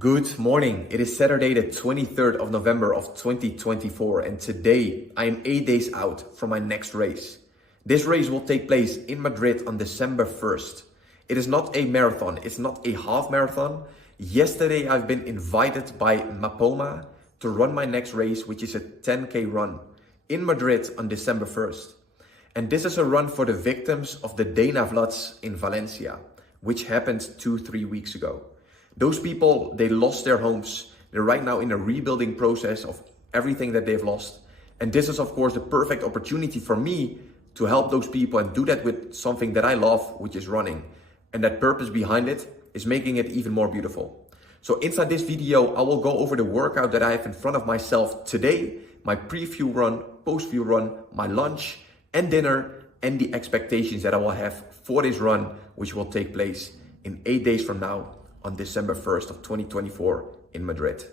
Good morning. It is Saturday, the 23rd of November of 2024, and today I am 8 days out from my next race. This race will take place in Madrid on December 1st. It is not a marathon, it's not a half marathon. Yesterday I've been invited by Mapoma to run my next race, which is a 10K run in Madrid on December 1st. And this is a run for the victims of the Dana floods in Valencia, which happened 2-3 weeks ago. Those people, they lost their homes. They're right now in a rebuilding process of everything that they've lost. And this is, of course, the perfect opportunity for me to help those people and do that with something that I love, which is running. And that purpose behind it is making it even more beautiful. So inside this video, I will go over the workout that I have in front of myself today, my pre-fuel run, post-fuel run, my lunch and dinner, and the expectations that I will have for this run, which will take place in 8 days from now, on December 1st of 2024 in Madrid.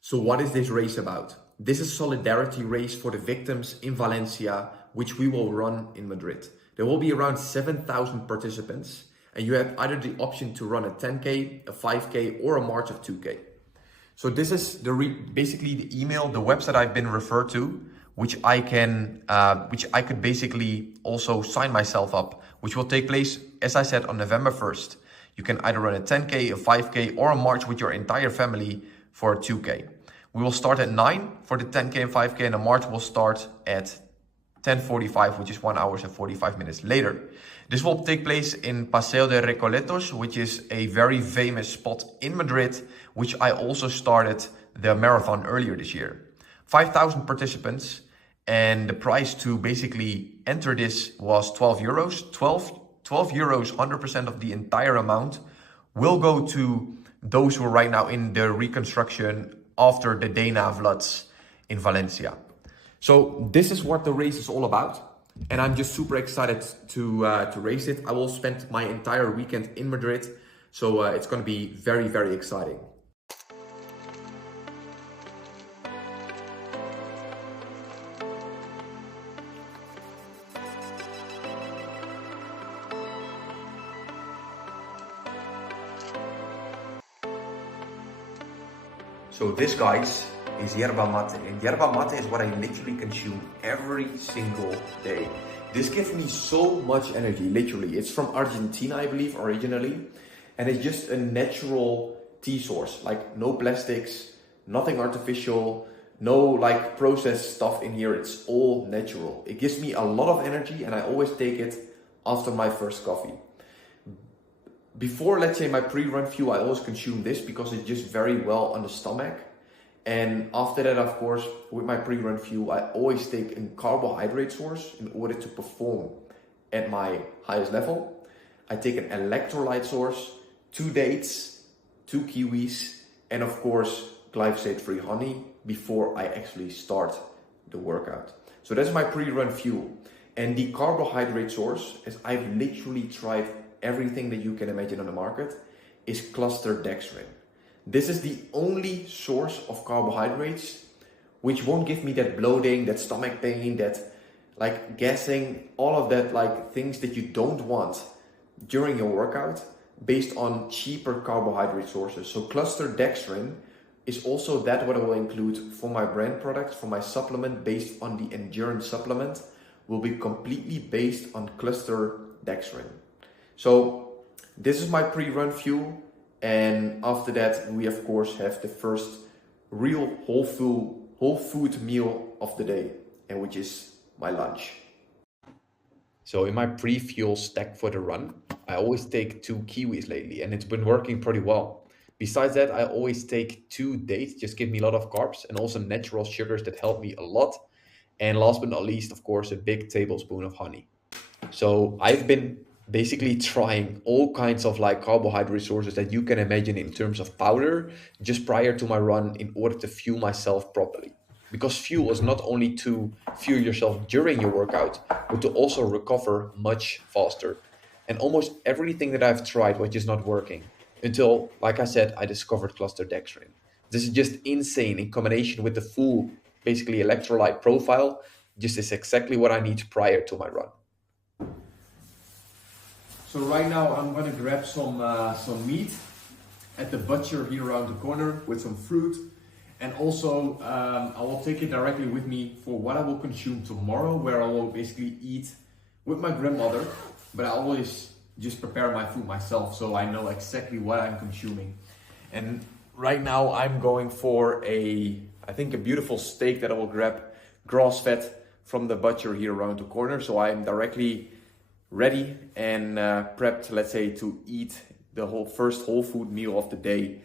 So what is this race about? This is a solidarity race for the victims in Valencia, which we will run in Madrid. There will be around 7,000 participants, and you have either the option to run a 10K, a 5K, or a march of 2K. So this is basically the email, the website I've been referred to, which I could basically also sign myself up, which will take place, as I said, on November 1st. You can either run a 10K, a 5K, or a march with your entire family for a 2K. We will start at 9 for the 10K and 5K, and the march will start at 10:45, which is 1 hour and 45 minutes later. This will take place in Paseo de Recoletos, which is a very famous spot in Madrid, which I also started the marathon earlier this year. 5,000 participants, and the price to basically enter this was 12 euros. 12 euros, 100% of the entire amount will go to those who are right now in the reconstruction after the Dana floods in Valencia. So this is what the race is all about. And I'm just super excited to race it. I will spend my entire weekend in Madrid. So it's going to be very, very exciting. So this, guys, is yerba mate. And yerba mate is what I literally consume every single day. This gives me so much energy, literally. It's from Argentina, I believe, originally. And it's just a natural tea source. Like no plastics, nothing artificial, no like processed stuff in here. It's all natural. It gives me a lot of energy, and I always take it after my first coffee. Before, let's say, my pre-run fuel, I always consume this because it's just very well on the stomach. And after that, of course, with my pre-run fuel, I always take a carbohydrate source in order to perform at my highest level. I take an electrolyte source, 2 dates, 2 kiwis, and of course, glyphosate-free honey before I actually start the workout. So that's my pre-run fuel. And the carbohydrate source, as I've literally tried everything that you can imagine on the market, is cluster dextrin. This is the only source of carbohydrates which won't give me that bloating, that stomach pain, that like gassing, all of that like things that you don't want during your workout, based on cheaper carbohydrate sources. So cluster dextrin is also that what I will include for my brand products, for my supplement based on the endurance supplement, will be completely based on cluster dextrin. So this is my pre-run fuel, and after that we of course have the first real whole food meal of the day, and which is my lunch. So in my pre-fuel stack for the run, I always take 2 kiwis lately, and it's been working pretty well. Besides that, I always take 2 dates, just give me a lot of carbs, and also natural sugars that help me a lot. And last but not least, of course, a big tablespoon of honey. So I've been basically trying all kinds of like carbohydrate sources that you can imagine in terms of powder just prior to my run in order to fuel myself properly. Because fuel is not only to fuel yourself during your workout, but to also recover much faster. And almost everything that I've tried was just not working until, like I said, I discovered cluster dextrin. This is just insane in combination with the full, basically electrolyte profile. Just is exactly what I need prior to my run. So right now I'm gonna grab some meat, at the butcher here around the corner with some fruit. And also, I will take it directly with me for what I will consume tomorrow, where I will basically eat with my grandmother. But I always just prepare my food myself, so I know exactly what I'm consuming. And right now I'm going for I think a beautiful steak that I will grab grass-fed from the butcher here around the corner. So I'm directly ready and prepped, let's say, to eat the first whole food meal of the day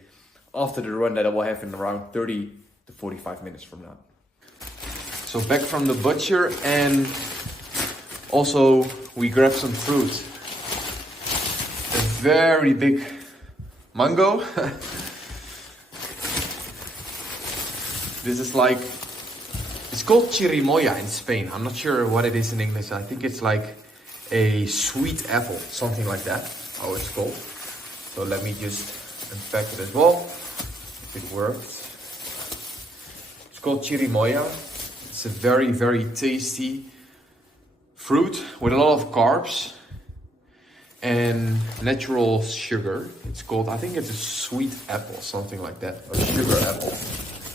after the run that I will have in around 30 to 45 minutes from now. So back from the butcher, and also we grabbed some fruit. A very big mango. This is like, it's called chirimoya in Spain. I'm not sure what it is in English. I think it's like a sweet apple, something like that, how it's called. So let me just unpack it as well, if it works. It's called chirimoya. It's a very, very tasty fruit with a lot of carbs and natural sugar. It's called, I think it's a sweet apple, something like that, or sugar apple,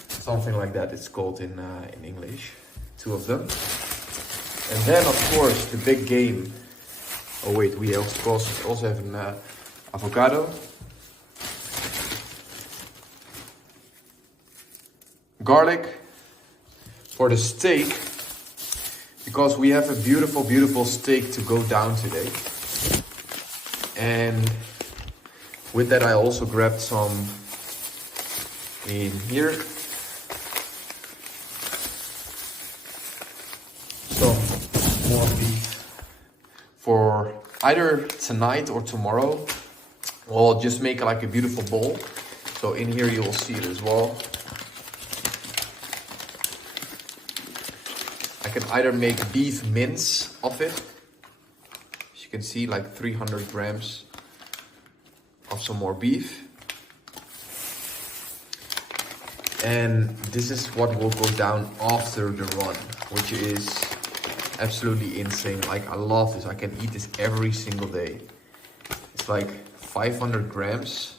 something like that it's called in English, two of them. And then of course the big game. Oh wait, we also have an avocado, garlic for the steak, because we have a beautiful, beautiful steak to go down today. And with that I also grabbed some in here, some more beef for either tonight or tomorrow. We'll just make like a beautiful bowl. So in here you will see it as well. I can either make beef mince of it. As you can see, like 300 grams of some more beef. And this is what will go down after the run, which is absolutely insane. Like, I love this. I can eat this every single day. It's like 500 grams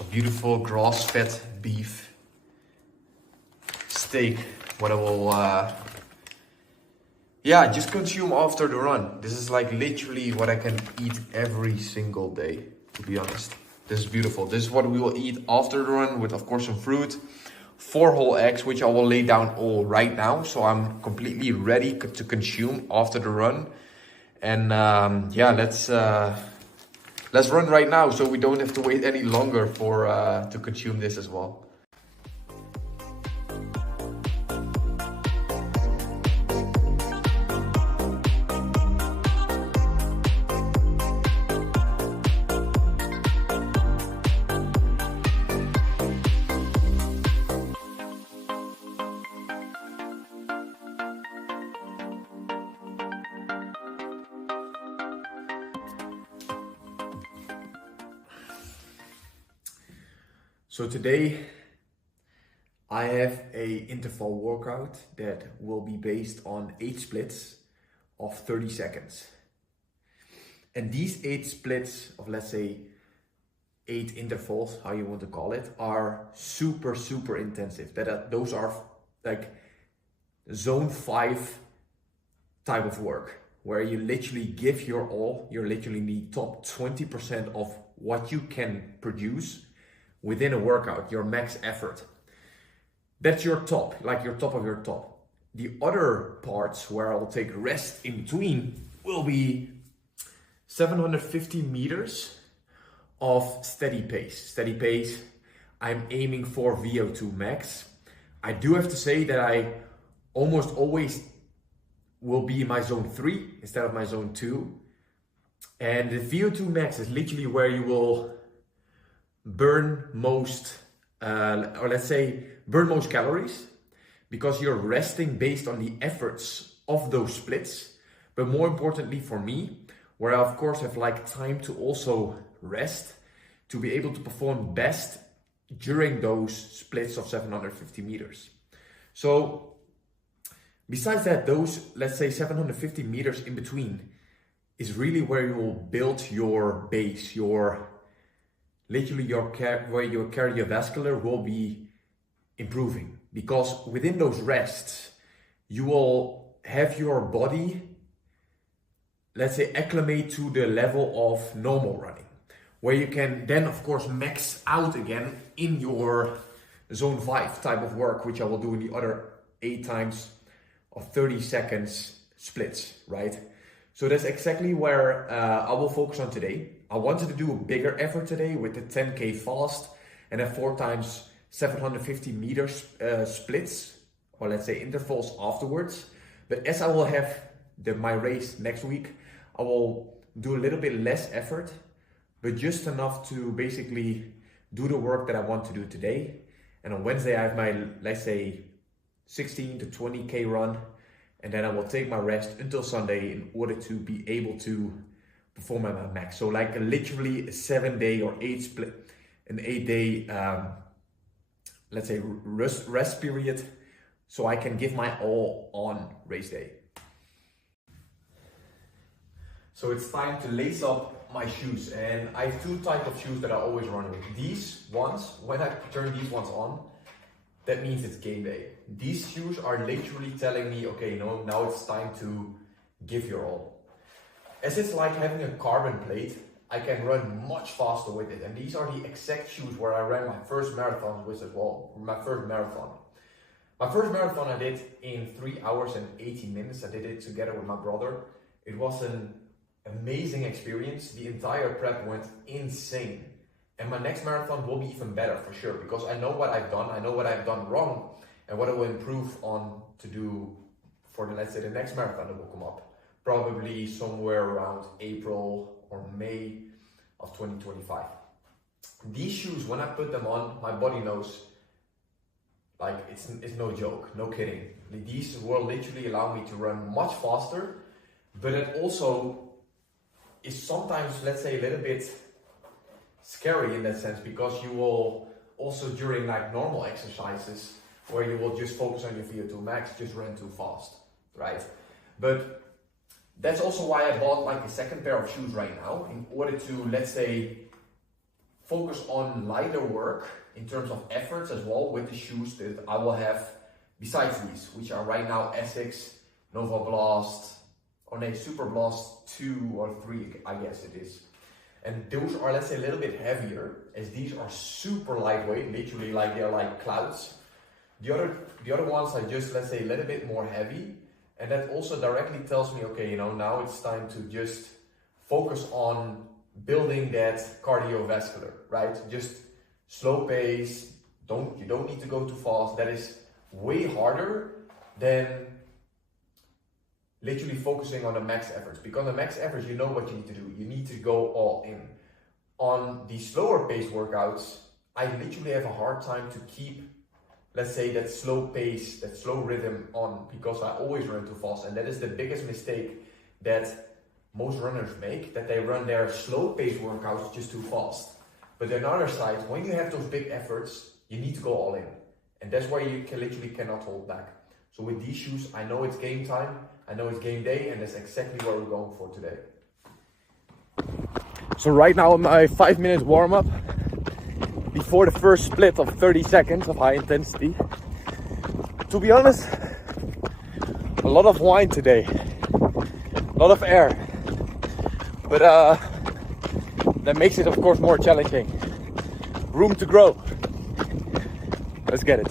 of beautiful grass-fed beef steak, what I will just consume after the run. This is like literally what I can eat every single day, to be honest. This is beautiful. This is what we will eat after the run, with of course some fruit, 4 whole eggs, which I will lay down all right now. So I'm completely ready to consume after the run. And let's run right now, so we don't have to wait any longer for to consume this as well. So today I have a interval workout that will be based on 8 splits of 30 seconds. And these 8 splits of, let's say, 8 intervals, how you want to call it, are super, super intensive. Those are like zone 5 type of work, where you literally give your all. You're literally the top 20% of what you can produce within a workout, your max effort. That's your top, like your top of your top. The other parts where I'll take rest in between will be 750 meters of steady pace. Steady pace, I'm aiming for VO2 max. I do have to say that I almost always will be in my zone 3 instead of my zone 2. And the VO2 max is literally where you will burn most, burn most calories, because you're resting based on the efforts of those splits. But more importantly for me, where I of course have like time to also rest, to be able to perform best during those splits of 750 meters. So besides that, those, let's say 750 meters in between is really where you will build your base, your literally where your cardiovascular will be improving, because within those rests you will have your body, let's say, acclimate to the level of normal running, where you can then of course max out again in your zone 5 type of work, which I will do in the other 8 times of 30 seconds splits, right? So that's exactly where I will focus on today. I wanted to do a bigger effort today with the 10K fast and then 4 times 750 meters splits, or let's say intervals afterwards. But as I will have my race next week, I will do a little bit less effort, but just enough to basically do the work that I want to do today. And on Wednesday I have my, let's say, 16 to 20K run, and then I will take my rest until Sunday in order to be able to perform at my max. So like literally a 7-day or 8-day, let's say rest period, so I can give my all on race day. So it's time to lace up my shoes, and I have 2 types of shoes that I always run with. These ones, when I turn these ones on, that means it's game day. These shoes are literally telling me, okay, now it's time to give your all. As it's like having a carbon plate, I can run much faster with it. And these are the exact shoes where I ran my first marathon with as well. My first marathon. My first marathon I did in 3 hours and 18 minutes. I did it together with my brother. It was an amazing experience. The entire prep went insane. And my next marathon will be even better for sure, because I know what I've done, I know what I've done wrong, and what I will improve on to do for the, let's say, the next marathon that will come up. Probably somewhere around April or May of 2025. These shoes, when I put them on, my body knows, like, it's no joke, no kidding. These will literally allow me to run much faster, but it also is sometimes, let's say, a little bit scary in that sense, because you will also, during like normal exercises where you will just focus on your VO2 max, just run too fast, right? But that's also why I bought like a second pair of shoes right now, in order to, let's say, focus on lighter work in terms of efforts as well with the shoes that I will have besides these, which are right now Essex, Nova Blast, or no, Super Blast 2 or 3, I guess it is. And those are, let's say, a little bit heavier, as these are super lightweight, literally like they're like clouds. The other ones are just, let's say, a little bit more heavy. And that also directly tells me, okay, now it's time to just focus on building that cardiovascular, right? Just slow pace, you don't need to go too fast. That is way harder than literally focusing on the max efforts, because the max efforts, you know what you need to do. You need to go all in. On the slower pace workouts, I literally have a hard time to keep, let's say, that slow pace, that slow rhythm on, because I always run too fast. And that is the biggest mistake that most runners make, that they run their slow pace workouts just too fast. But on the other side, when you have those big efforts, you need to go all in. And that's why you literally cannot hold back. So with these shoes, I know it's game time, I know it's game day, and that's exactly what we're going for today. So right now, my 5 minutes warm up before the first split of 30 seconds of high intensity. To be honest, a lot of wine today, a lot of air, but that makes it of course more challenging. Room to grow. Let's get it.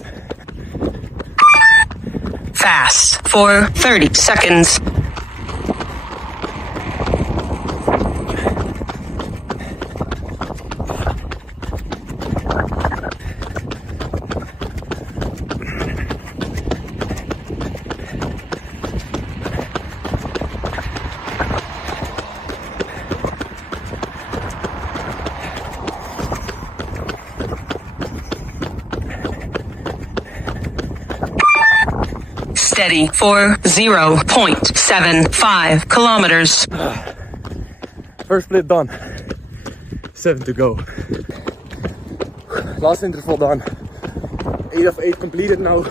Fast for 30 seconds. Steady for 0.75 kilometers. First split done. 7 to go. Last interval done. 8 of 8 completed now.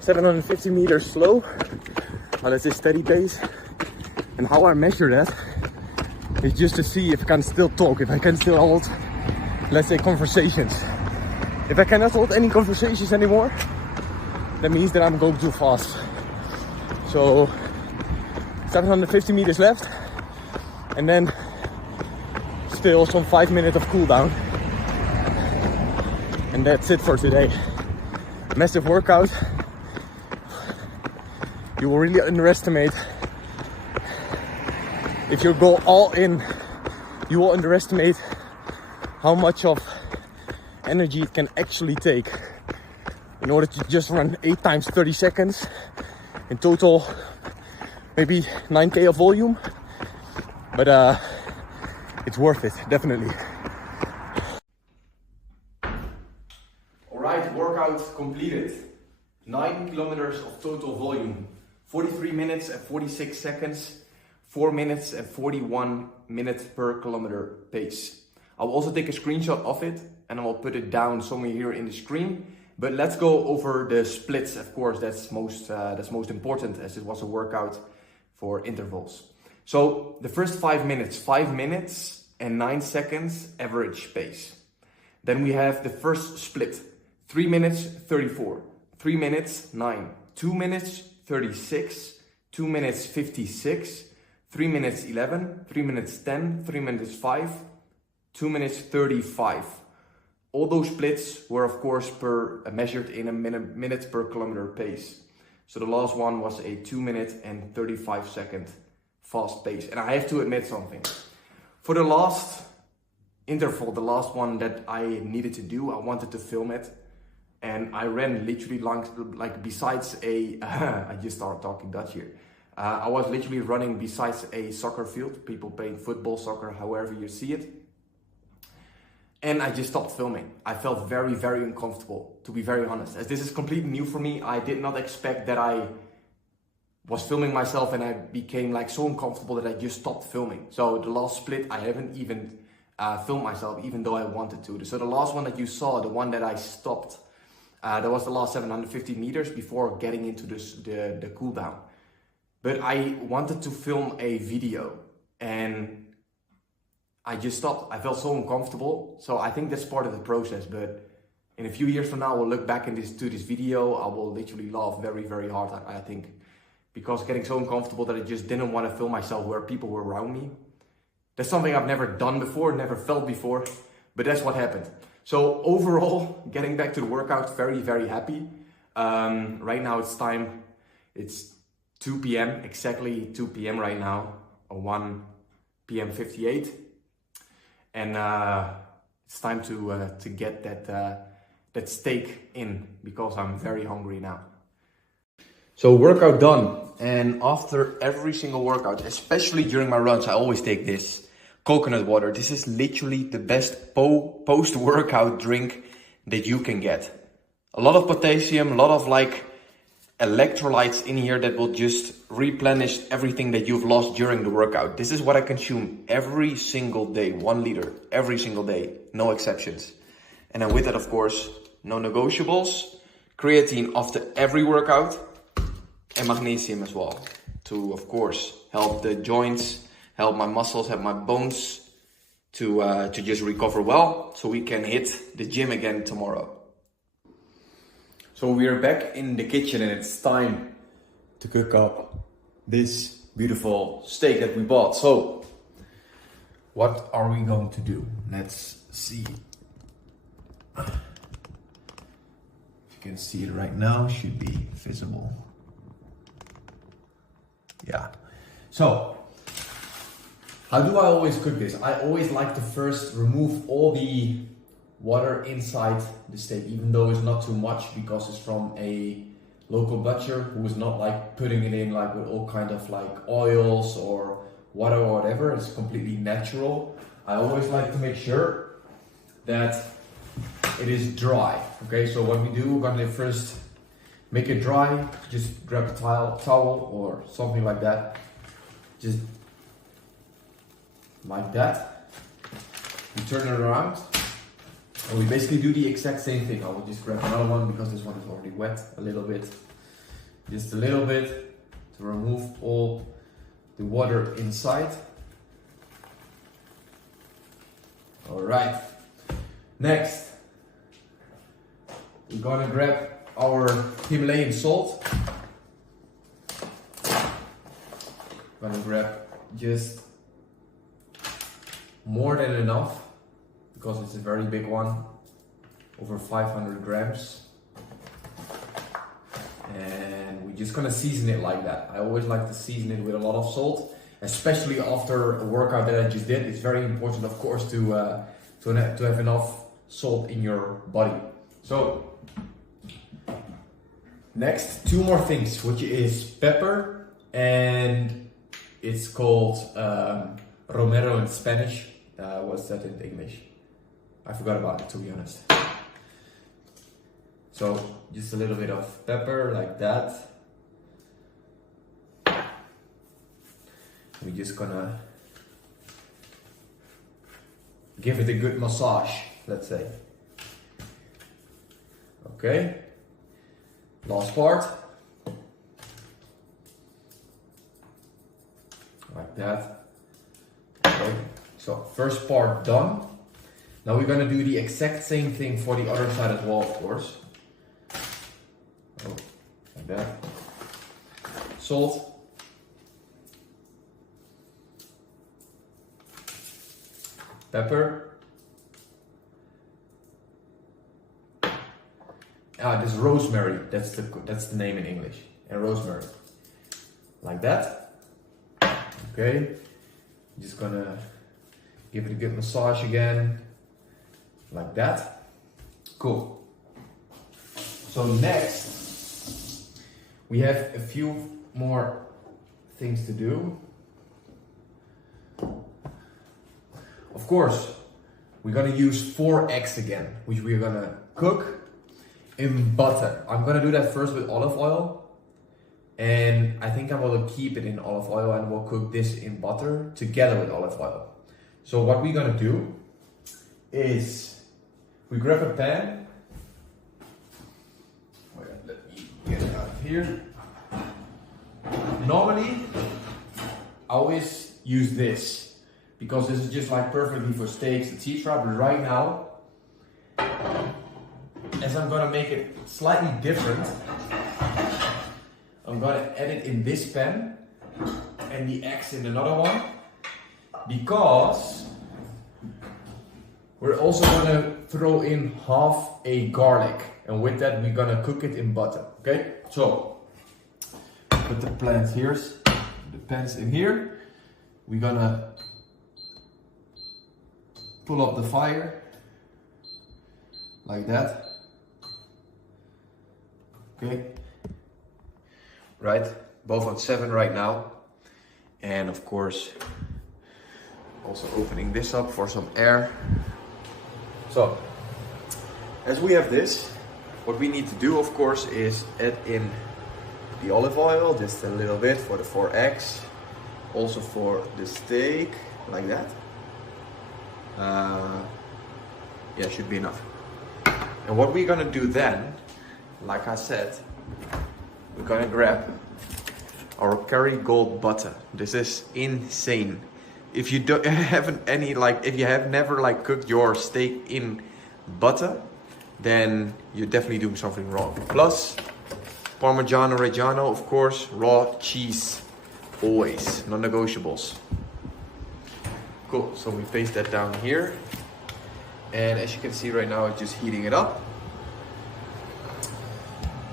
750 meters slow. Let's say steady pace. And how I measure that is just to see if I can still talk, if I can still hold let's say, conversations. If I cannot hold any conversations anymore, that means that I'm going too fast. So 750 meters left, and then still some 5 minutes of cooldown. And that's it for today. Massive workout. You will really underestimate. If you go all in, you will underestimate how much of energy it can actually take in order to just run 8 times 30 seconds. In total, maybe 9K of volume. But it's worth it, definitely. Alright, workout completed. 9 kilometers of total volume. 43 minutes and 46 seconds. 4 minutes and 41 minutes per kilometer pace. I will also take a screenshot of it and I will put it down somewhere here in the screen. But let's go over the splits. Of course, that's most important, as it was a workout for intervals. So the first 5 minutes and 9 seconds average pace. Then we have the first split. 3 minutes 34, 3 minutes 9, 2 minutes 36, 2 minutes 56, 3 minutes 11, 3 minutes 10, 3 minutes 5, 2 minutes 35. All those splits were of course measured in a minute per kilometer pace. So the last one was a 2 minute and 35 second fast pace. And I have to admit something. For the last interval, the last one that I needed to do, I wanted to film it. And I ran literally like besides a, I just started talking Dutch here. I was literally running besides a soccer field, people playing football, soccer, however you see it. And I just stopped filming. I felt very, very uncomfortable, to be very honest. As this is completely new for me, I did not expect that I was filming myself and I became like so uncomfortable that I just stopped filming. So the last split, I haven't even filmed myself, even though I wanted to. So the last one that you saw, the one that I stopped, that was the last 750 meters before getting into the cool down. But I wanted to film a video and I just stopped. I felt so uncomfortable. So I think that's part of the process. But in a few years from now, I will look back to this video. I will literally laugh very, very hard, I think. Because getting so uncomfortable that I just didn't want to film myself where people were around me. That's something I've never done before, never felt before. But that's what happened. So overall, getting back to the workout, very, very happy. Right now it's time. It's 2 p.m. Exactly 2 p.m. right now. Or 1 p.m. 58. And it's time to get that steak in because I'm very hungry now. So workout done, and after every single workout, especially during my runs, I always take this coconut water. This is literally the best post-workout drink that you can get. A lot of potassium, a lot of like electrolytes in here that will just replenish everything that you've lost during the workout. This is what I consume every single day, 1 liter, every single day, no exceptions. And then with that, of course, no negotiables, creatine after every workout, and magnesium as well to, of course, help the joints, help my muscles, help my bones to just recover well so we can hit the gym again tomorrow. So we are back in the kitchen and it's time to cook up this beautiful steak that we bought. So what are we going to do? Let's see. If you can see it right now, should be visible. Yeah. So how do I always cook this? I always like to first remove all the water inside the steak, even though it's not too much because it's from a local butcher who is not like putting it in like with all kind of like oils or water or whatever. It's completely natural. I always like to make sure that it is dry. Okay, so what we do, we're gonna first make it dry. Just grab a towel or something like that. Just like that. We turn it around. And we basically do the exact same thing. I will just grab another one because this one is already wet a little bit. Just a little bit to remove all the water inside. Alright. Next, we're gonna grab our Himalayan salt. Gonna grab just more than enough because it's a very big one, over 500 grams. And we're just gonna season it like that. I always like to season it with a lot of salt, especially after a workout that I just did. It's very important, of course, to have enough salt in your body. So next, two more things, which is pepper, and it's called romero in Spanish. What's that in English? I forgot about it, to be honest. So just a little bit of pepper like that. We're just gonna give it a good massage, let's say. Okay. Last part. Like that. Okay. So first part done. Now we're gonna do the exact same thing for the other side as well, of course. Oh, like that. Salt. Pepper. This is rosemary. That's the name in English. And rosemary. Like that. Okay. Just gonna give it a good massage again. Like that. Cool. So next, we have a few more things to do. Of course, we're gonna use 4 eggs again, which we're gonna cook in butter. I'm gonna do that first with olive oil, and I think I will keep it in olive oil and we'll cook this in butter together with olive oil. So what we're gonna do is we grab a pan. Oh yeah, let me get it out of here. Normally, I always use this because this is just like perfectly for steaks, etc. But right now, as I'm gonna make it slightly different, I'm gonna add it in this pan and the eggs in another one, because we're also gonna throw in half a garlic, and with that we're gonna cook it in butter. Okay, so put the pans in here. We're gonna pull up the fire like that. Okay, right, both on 7 right now, and of course also opening this up for some air. So as we have this, what we need to do, of course, is add in the olive oil, just a little bit for the 4 eggs, also for the steak, like that. Yeah, should be enough. And what we're gonna do then, like I said, we're gonna grab our Kerrygold butter. This is insane. If you don't if you have never cooked your steak in butter, then you're definitely doing something wrong. Plus Parmigiano Reggiano, of course, raw cheese, always non-negotiables. Cool. So we paste that down here, and as you can see right now, it's just heating it up.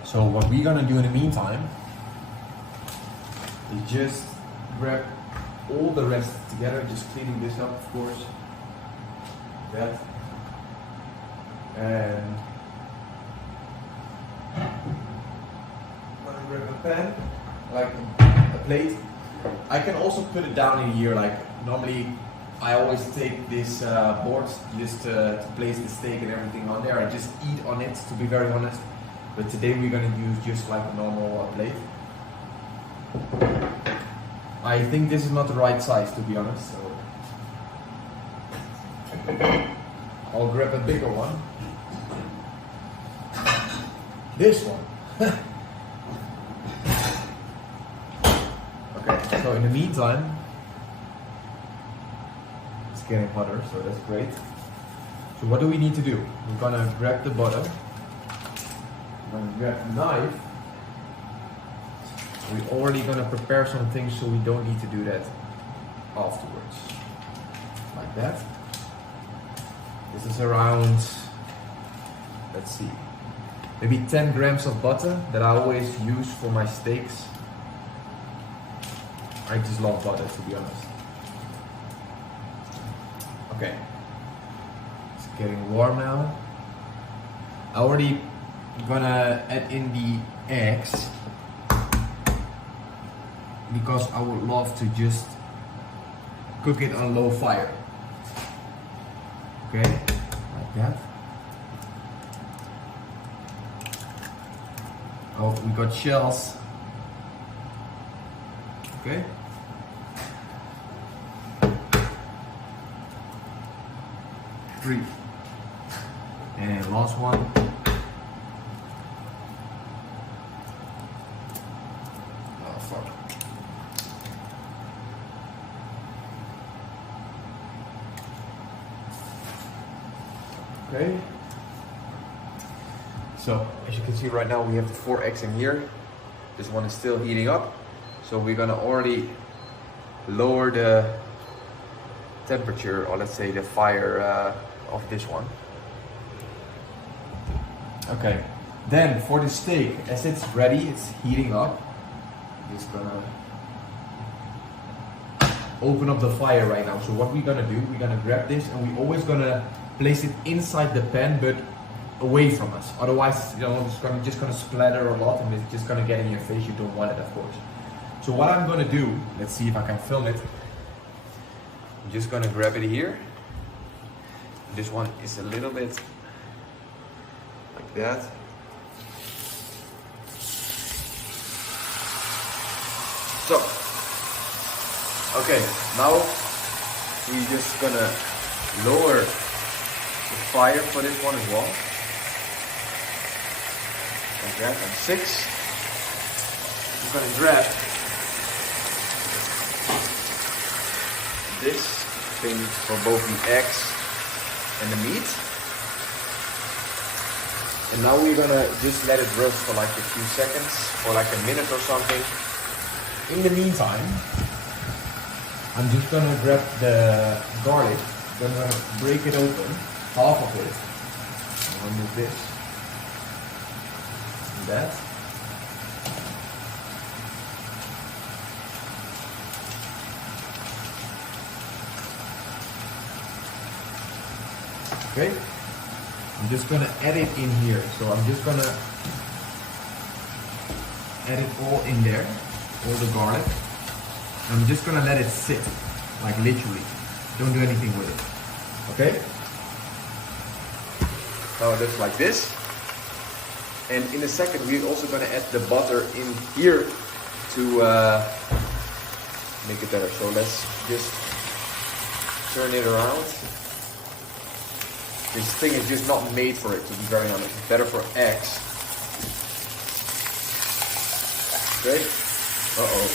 So what we're gonna do in the meantime is just grab all the rest together, just cleaning this up, of course. That. And I'm gonna grab a pan, like a plate. I can also put it down in here, like normally I always take this board just to place the steak and everything on there. I just eat on it, to be very honest. But today we're gonna use just like a normal plate. I think this is not the right size, to be honest, so I'll grab a bigger one. This one. Okay, so in the meantime, it's getting hotter, so that's great. So what do we need to do? We're gonna grab the butter. We're gonna grab the knife. We're already gonna prepare some things so we don't need to do that afterwards. Like that. This is around, let's see, maybe 10 grams of butter that I always use for my steaks. I just love butter, to be honest. Okay, it's getting warm now. I already gonna add in the eggs because I would love to just cook it on low fire. Okay, like that. Oh, we got shells. Okay. Three. And last one. Oh, fuck. Okay. So, as you can see right now, we have the 4 eggs in here. This one is still heating up. So we're gonna already lower the temperature, or let's say the fire of this one. Okay. Then for the steak, as it's ready, it's heating up. I'm just gonna open up the fire right now. So what we're gonna do, we're gonna grab this and we're always gonna place it inside the pan, but away from us. Otherwise, you know, it's just gonna splatter a lot and it's just gonna get in your face. You don't want it, of course. So what I'm gonna do, let's see if I can film it. I'm just gonna grab it here. This one is a little bit like that. So, okay, now we're just gonna lower the fire for this one as well. Like that, and 6. I'm gonna grab this thing for both the eggs and the meat. And now we're gonna just let it roast for like a few seconds, or like a minute or something. In the meantime, I'm just gonna grab the garlic, then I'm gonna break it open, half of it. I'm gonna move this and that. Okay, I'm just gonna add it in here. So I'm just gonna add it all in there, all the garlic. I'm just gonna let it sit, like literally. Don't do anything with it. Okay? Now it looks like this. And in a second, we're also gonna add the butter in here to make it better. So let's just turn it around. This thing is just not made for it, to be very honest. It's better for eggs. Okay? Uh-oh.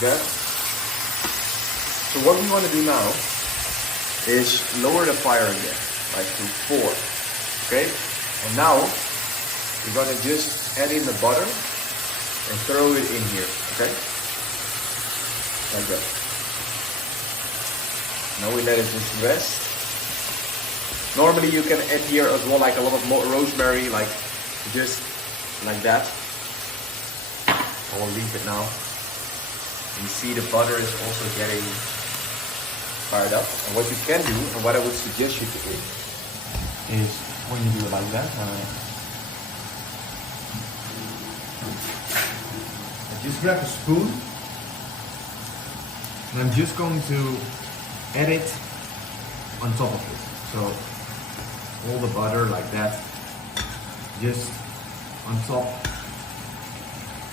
Okay? So what we want to do now is lower the fire again, like to 4. Okay? And now, we're going to just add in the butter and throw it in here. Okay? Like that. Now we let it just rest. Normally you can add here as well like a lot of rosemary, like just like that. I will leave it now. You see the butter is also getting fired up. And what you can do, and what I would suggest you to do, is when you do it like that, just grab a spoon, and I'm just going to add it on top of it. So all the butter like that, just on top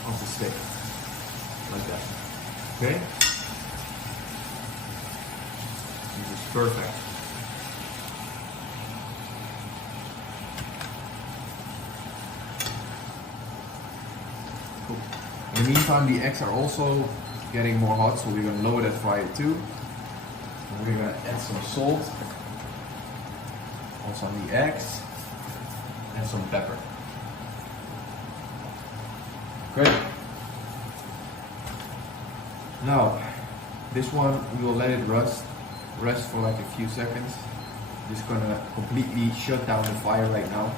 of the steak, like that. Okay? This is perfect. Cool. In the meantime, the eggs are also getting more hot, so we're gonna lower that fire too. And we're gonna add some salt. That's on the eggs and some pepper. Great. Now, this one we will let it rest for like a few seconds. Just gonna completely shut down the fire right now.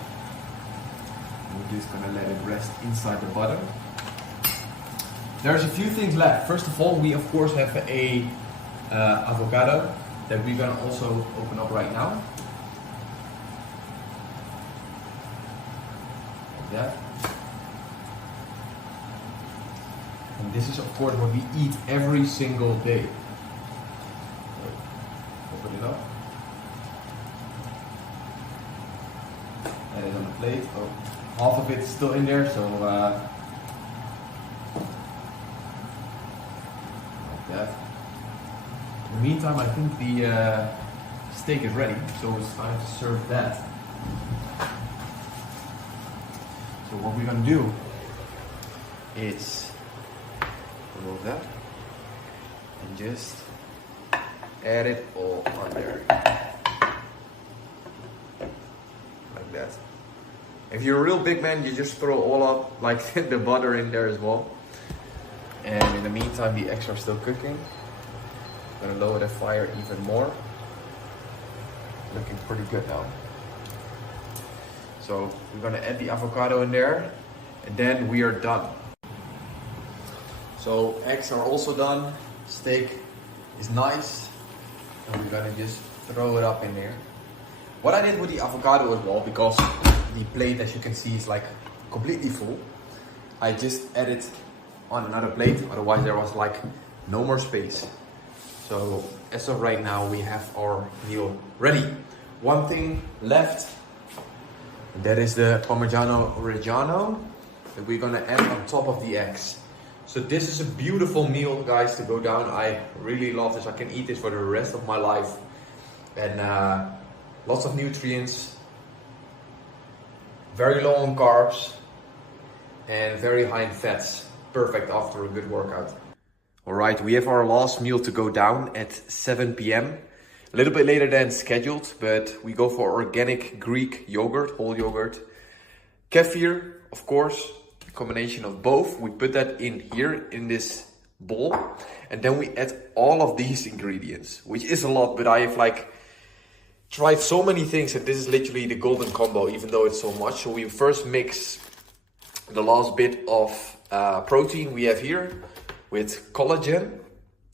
We're just gonna let it rest inside the butter. There's a few things left. First of all, we of course have a avocado that we're gonna also open up right now. Like that. And this is of course what we eat every single day. So, open it up. That is on the plate. Oh, half of it is still in there, so like that. In the meantime, I think the steak is ready, so it's time to serve that. So what we're gonna do is remove that and just add it all on there. Like that. If you're a real big man, you just throw all up like the butter in there as well. And in the meantime, the eggs are still cooking. I'm gonna lower the fire even more. Looking pretty good now. So we're gonna add the avocado in there and then we are done. So eggs are also done. Steak is nice. And we're gonna just throw it up in there. What I did with the avocado as well, because the plate, as you can see, is like completely full, I just added on another plate, otherwise there was like no more space. So as of right now, we have our meal ready. One thing left, and that is the Parmigiano Reggiano that we're gonna add on top of the eggs. So this is a beautiful meal, guys, to go down. I really love this. I can eat this for the rest of my life. And lots of nutrients, very low on carbs, and very high in fats. Perfect after a good workout. All right, we have our last meal to go down at 7 p.m. A little bit later than scheduled, but we go for organic Greek yogurt, whole yogurt. Kefir, of course, a combination of both. We put that in here in this bowl, and then we add all of these ingredients, which is a lot, but I have like tried so many things that this is literally the golden combo, even though it's so much. So we first mix the last bit of protein we have here with collagen,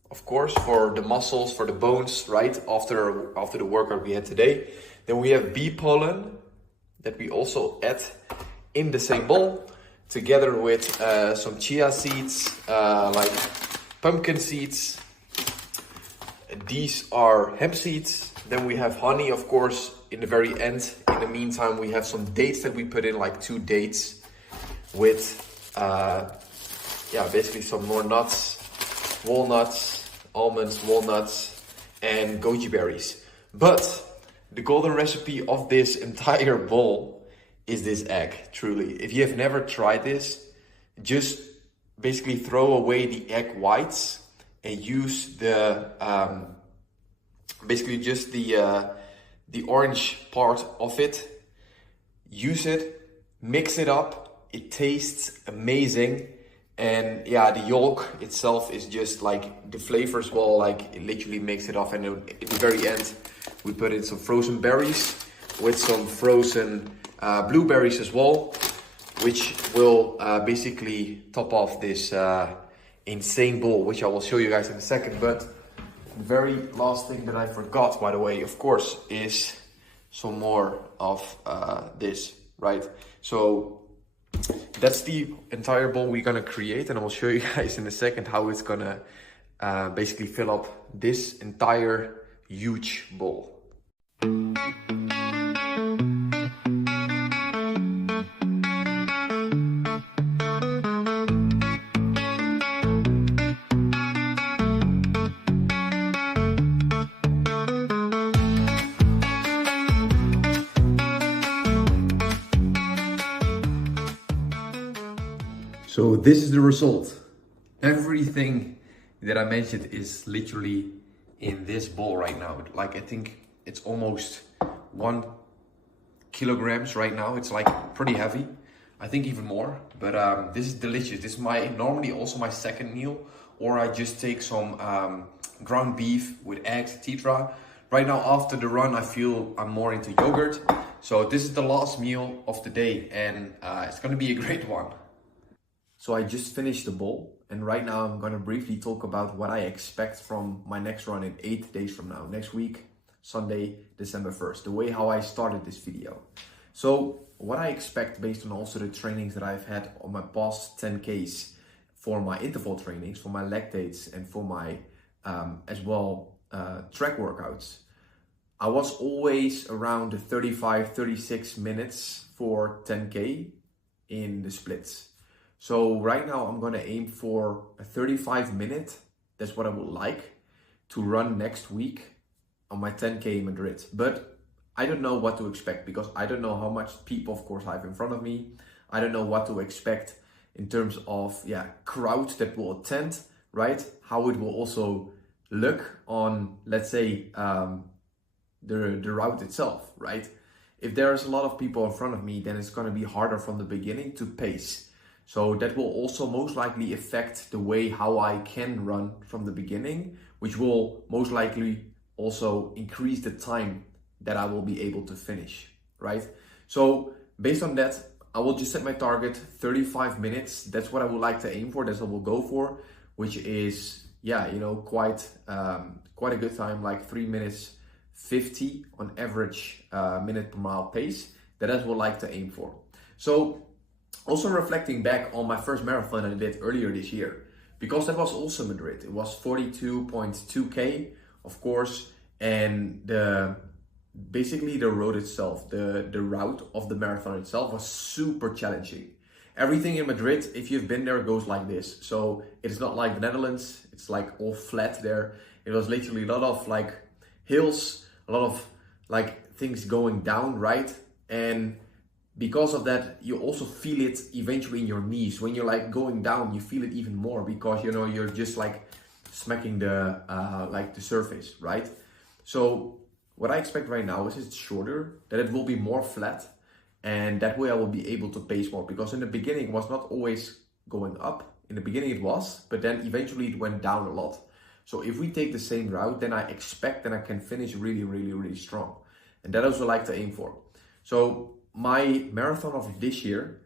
of course, for the muscles, for the bones, right? After the workout we had today. Then we have bee pollen that we also add in the same bowl, together with some chia seeds, like pumpkin seeds. These are hemp seeds. Then we have honey, of course, in the very end. In the meantime, we have some dates that we put in, like 2 dates with, basically some more nuts, walnuts, almonds, walnuts, and goji berries. But the golden recipe of this entire bowl is this egg, truly. If you have never tried this, just basically throw away the egg whites and use the basically just the orange part of it. Use it, mix it up. It tastes amazing. And yeah, the yolk itself is just like the flavor as well, like it literally makes it off. And at the very end, we put in some frozen berries with some frozen blueberries as well, which will basically top off this insane bowl, which I will show you guys in a second. But the very last thing that I forgot, by the way, of course, is some more of this, right? So that's the entire bowl we're gonna create, and I will show you guys in a second how it's gonna basically fill up this entire huge bowl. So this is the result. Everything that I mentioned is literally in this bowl right now. Like I think it's almost 1 kilograms right now. It's like pretty heavy. I think even more, but this is delicious. This is normally also my second meal, or I just take some ground beef with eggs, etc. Right now after the run, I feel I'm more into yogurt. So this is the last meal of the day, and it's gonna be a great one. So I just finished the bowl, and right now I'm gonna briefly talk about what I expect from my next run in 8 days from now. Next week, Sunday, December 1st, the way how I started this video. So what I expect based on also the trainings that I've had on my past 10Ks for my interval trainings, for my lactates, and for my as well track workouts. I was always around the 35-36 minutes for 10K in the splits. So right now I'm gonna aim for a 35 minute. That's what I would like to run next week on my 10K in Madrid. But I don't know what to expect because I don't know how much people, of course, I have in front of me. I don't know what to expect in terms of crowd that will attend, right? How it will also look on, let's say, the route itself, right? If there's a lot of people in front of me, then it's going to be harder from the beginning to pace. So that will also most likely affect the way how I can run from the beginning, which will most likely also increase the time that I will be able to finish, right? So based on that, I will just set my target 35 minutes. That's what I would like to aim for. That's what we'll go for, which is, quite a good time, like 3 minutes 50 on average minute per mile pace. That is what I would like to aim for. So also reflecting back on my first marathon I did earlier this year, because that was also Madrid. It was 42.2K, of course, and basically the road itself, the route of the marathon itself was super challenging. Everything in Madrid, if you've been there, goes like this. So it's not like the Netherlands, it's like all flat there. It was literally a lot of like hills, a lot of like things going down, right? And because of that, you also feel it eventually in your knees. When you're like going down, you feel it even more because you're just like smacking the surface, right? So what I expect right now is it's shorter, that it will be more flat, and that way I will be able to pace more, because in the beginning it was not always going up. In the beginning it was, but then eventually it went down a lot. So if we take the same route, then I expect that I can finish really, really, really strong. And that I also like to aim for. So my marathon of this year,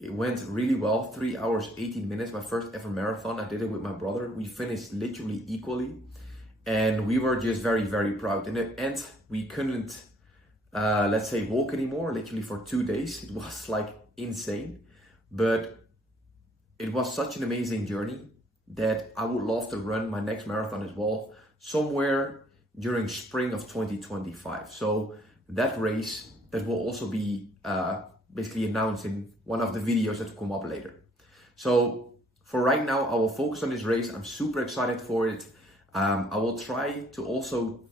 it went really well, 3 hours, 18 minutes, my first ever marathon. I did it with my brother. We finished literally equally. And we were just very, very proud. In the end, we couldn't, let's say, walk anymore, literally for 2 days. It was like insane. But it was such an amazing journey that I would love to run my next marathon as well, somewhere during spring of 2025. So that race, that will also be basically announced in one of the videos that will come up later. So for right now, I will focus on this race. I'm super excited for it. I will try to also,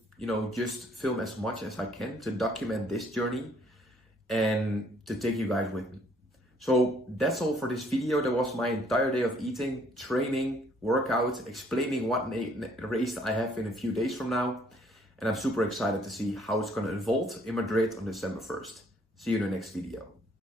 just film as much as I can to document this journey and to take you guys with me. So that's all for this video. That was my entire day of eating, training, workout, explaining what race I have in a few days from now. And I'm super excited to see how it's going to unfold in Madrid on December 1st. See you in the next video.